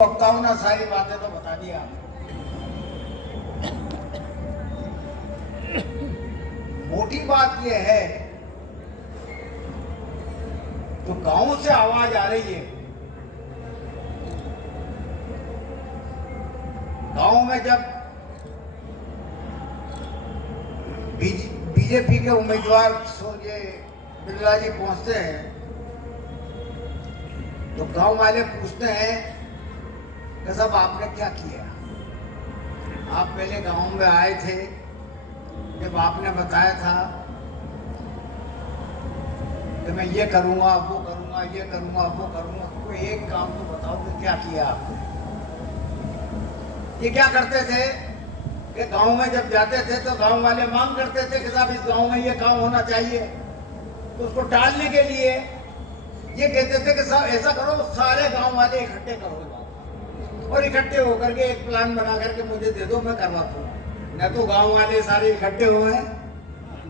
वक्ताओं ने सारी बातें तो बता दिया। मोटी बात यह है तो गांव से आवाज आ रही है। गांव में जब बीजेपी के उम्मीदवार ये बिरला जी पहुंचते हैं तो गांव वाले पूछते हैं कि साहब आपने क्या किया। आप पहले गांव में आए थे जब आपने बताया था कि मैं ये करूंगा वो करूंगा ये करूंगा वो करूंगा, कोई एक काम तो बताओ कि क्या किया आपने। ये क्या करते थे कि गांव में जब जाते थे तो गांव वाले मांग करते थे कि साहब इस गांव में ये काम होना चाहिए, तो उसको टालने के लिए ये कहते थे कि साहब ऐसा करो सारे गांव वाले इकट्ठे करो और इकट्ठे होकर के एक प्लान बना करके मुझे दे दो, मैं करवाता हूँ। न तो गांव वाले सारे इकट्ठे हो गए,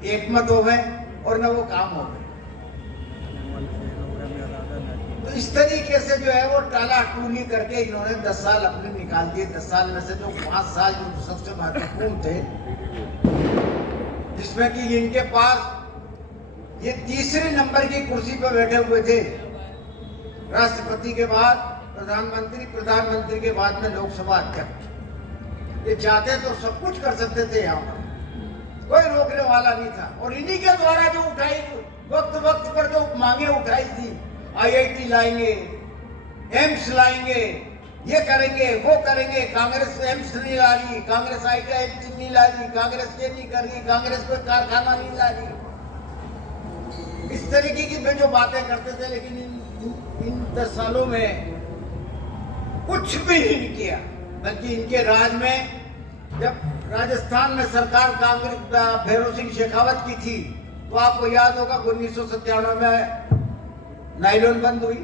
एक मत हो गए और न वो काम हो गए। तो इस तरीके से जो है वो टाला टूली करके इन्होंने 10 साल अपने निकाल दिए। 10 साल में से जो 5 साल जो सबसे महत्वपूर्ण थे, जिसमें कि इनके पास ये तीसरे नंबर की कुर्सी पर बैठे हुए थे। राष्ट्रपति के बाद प्रधानमंत्री, प्रधानमंत्री के बाद में लोकसभा अध्यक्ष। ये चाहते तो सब कुछ कर सकते थे, यहाँ पर कोई रोकने वाला नहीं था। और इन्हीं के द्वारा जो उठाई वक्त वक्त पर जो मांगे उठाई थी, IIT लाएंगे, एम्स लाएंगे, ये करेंगे वो करेंगे। कांग्रेस एम्स नहीं ला रही, कांग्रेस IIT नहीं ला रही, कांग्रेस ये नहीं कर रही, कांग्रेस कोई कारखाना नहीं ला रही। इस तरीके की वे जो बातें करते थे, लेकिन इन 10 सालों में कुछ भी नहीं किया। बल्कि इनके राज में जब राजस्थान में सरकार कांग्रेस भैरव सिंह शेखावत की थी, तो आपको याद होगा 1997 में नायलॉन बंद हुई।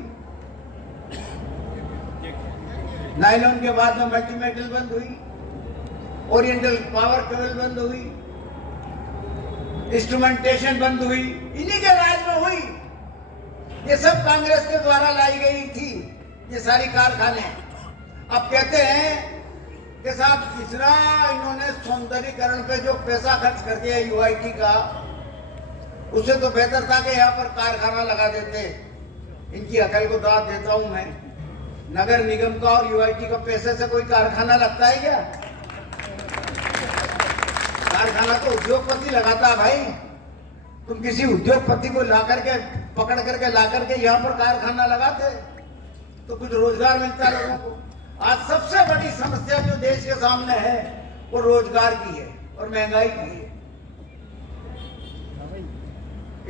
नायलॉन के बाद में मल्टीमेटल बंद हुई, ओरिएंटल पावर केबल बंद हुई, इंस्ट्रूमेंटेशन बंद हुई, इन्हीं के राज में हुई। ये सब कांग्रेस के द्वारा लाई गई थी, ये सारी कारखाने। अब कहते हैं कि साहब इतना इन्होंने सौंदर्यीकरण पे जो पैसा खर्च कर दिया UIT का, उससे तो बेहतर था कि यहाँ पर कारखाना लगा देते। इनकी अकल को दाद देता हूं मैं। नगर निगम का और UIT का पैसे से कोई कारखाना लगता है क्या? कारखाना तो उद्योगपति लगाता है भाई। तुम किसी उद्योगपति को ला करके पकड़ करके ला करके यहाँ पर कारखाना लगाते तो कुछ रोजगार मिलता लोगों को। आज सबसे बड़ी समस्या जो देश के सामने है वो रोजगार की है और महंगाई की है।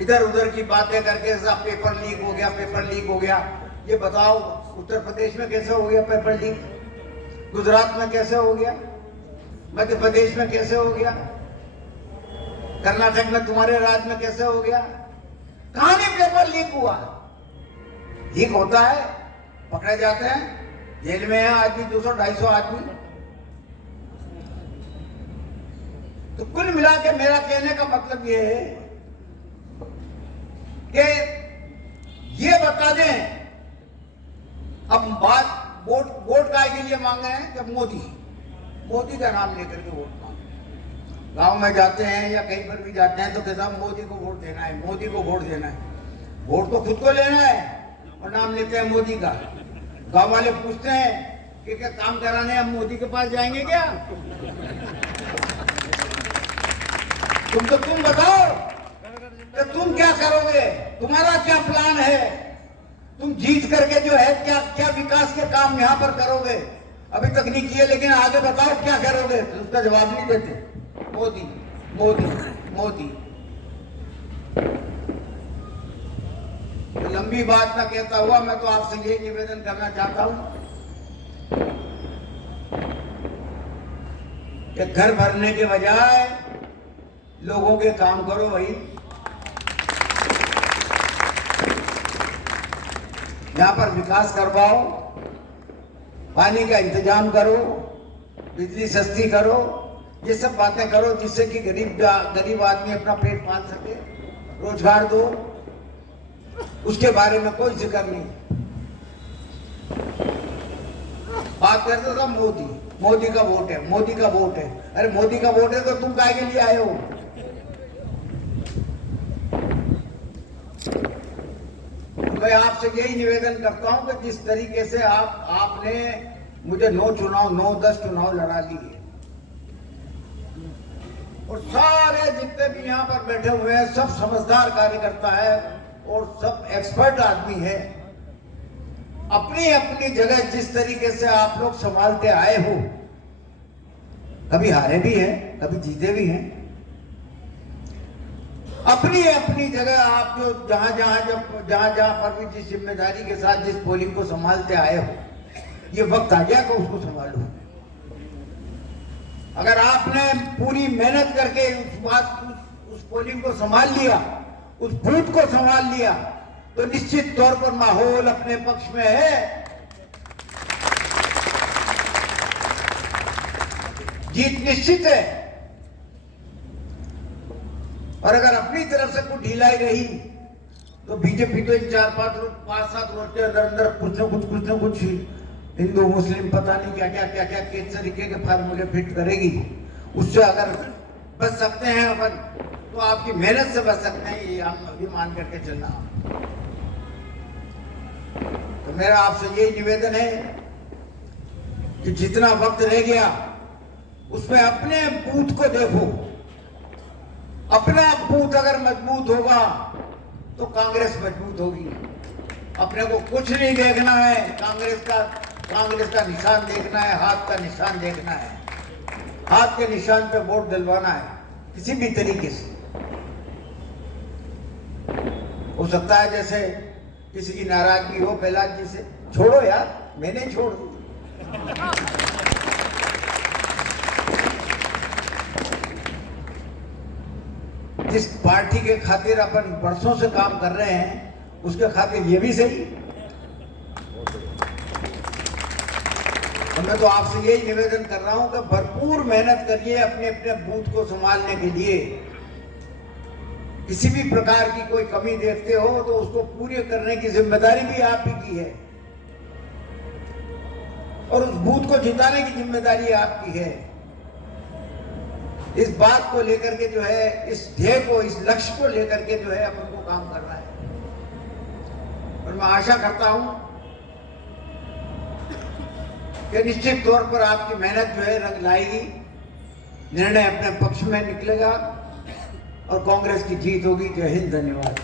इधर उधर की बातें करके सब पेपर लीक हो गया, पेपर लीक हो गया। ये बताओ उत्तर प्रदेश में कैसे हो गया पेपर लीक, गुजरात में कैसे हो गया, मध्य प्रदेश में कैसे हो गया, कर्नाटक में तुम्हारे राज्य में कैसे हो गया? कहां नहीं पेपर लीक हुआ। लीक होता है, पकड़े जाते हैं, जेल में है आदमी, 200-250 आदमी। तो कुल मिला के मेरा कहने का मतलब ये है कि ये बता दें। अब बात वोट काय के लिए मांग रहे हैं कि मोदी का नाम लेकर के वोट मांगे। गांव में जाते हैं या कहीं पर भी जाते हैं तो कहता मोदी को वोट देना है, मोदी को वोट देना है। वोट तो खुद को लेना है और नाम लेते हैं मोदी का। गांव वाले पूछते हैं कि क्या काम कराने हम मोदी के पास जाएंगे क्या? तुम बताओ कि तुम क्या करोगे, तुम्हारा क्या प्लान है, तुम जीत करके जो है क्या क्या विकास के काम यहाँ पर करोगे। अभी तक नहीं किए, लेकिन आगे बताओ क्या करोगे। तो उसका जवाब नहीं देते, मोदी मोदी मोदी। तो लंबी बात ना कहता हुआ मैं तो आपसे यही निवेदन करना चाहता हूं कि घर भरने के बजाय लोगों के काम करो भाई। यहाँ पर विकास करवाओ, पानी का इंतजाम करो, बिजली सस्ती करो, ये सब बातें करो जिससे कि गरीब आदमी अपना पेट पाल सके। रोजगार दो, उसके बारे में कोई जिक्र नहीं। बात करते तो मोदी, मोदी का वोट है, मोदी का वोट है। अरे मोदी का वोट है तो तुम काहे के लिए आए हो? मैं आपसे यही निवेदन करता हूं कि जिस तरीके से आपने मुझे 9-10 चुनाव लड़ा लिए, और सारे जितने भी यहाँ पर बैठे हुए हैं सब समझदार कार्यकर्ता है और सब एक्सपर्ट आदमी है। अपनी अपनी जगह जिस तरीके से आप लोग संभालते आए हो, कभी हारे भी हैं, कभी जीते भी हैं, अपनी अपनी जगह आप जो जहां पर भी जिस जिम्मेदारी के साथ जिस पोलिंग को संभालते आए हो, ये वक्त आ गया कि उसको संभालो। अगर आपने पूरी मेहनत करके उस पोलिंग को संभाल लिया, उस बूथ को संभाल लिया, तो निश्चित तौर पर माहौल अपने पक्ष में है, जीत निश्चित है। और अगर अपनी तरफ से कुछ ढिलाई रही तो बीजेपी तो इन 4-5-7 वर्ष के अंदर कुछ न कुछ हिंदू मुस्लिम पता नहीं क्या किस तरीके के फार्मूले फिट करेगी। उससे अगर बच सकते हैं अपन, तो आपकी मेहनत से बच सकते हैं, ये आप अभी मान करके चलना। तो मेरा आपसे यही निवेदन है कि जितना वक्त रह गया उसमें अपने बूथ को देखो। अपना बूथ अगर मजबूत होगा तो कांग्रेस मजबूत होगी। अपने को कुछ नहीं देखना है, कांग्रेस का निशान देखना है, हाथ का निशान देखना है। हाथ के निशान पे वोट दिलवाना है किसी भी तरीके से। हो सकता है जैसे किसी की नाराजगी हो प्रहलाद जी से, छोड़ो यार, मैंने छोड़ दी। जिस पार्टी के खातिर अपन बरसों से काम कर रहे हैं, उसके खातिर ये भी सही। और मैं तो आपसे यही निवेदन कर रहा हूं कि भरपूर मेहनत करिए अपने अपने बूथ को संभालने के लिए। किसी भी प्रकार की कोई कमी देखते हो तो उसको पूरी करने की जिम्मेदारी भी आप ही की है, और उस बूथ को जिताने की जिम्मेदारी आपकी है। इस बात को लेकर के जो है, इस ध्येय को, इस लक्ष्य को लेकर के जो है अपन को काम करना है। और मैं आशा करता हूं कि निश्चित तौर पर आपकी मेहनत जो है रंग लाएगी, निर्णय अपने पक्ष में निकलेगा और कांग्रेस की जीत होगी। जय हिंद, धन्यवाद।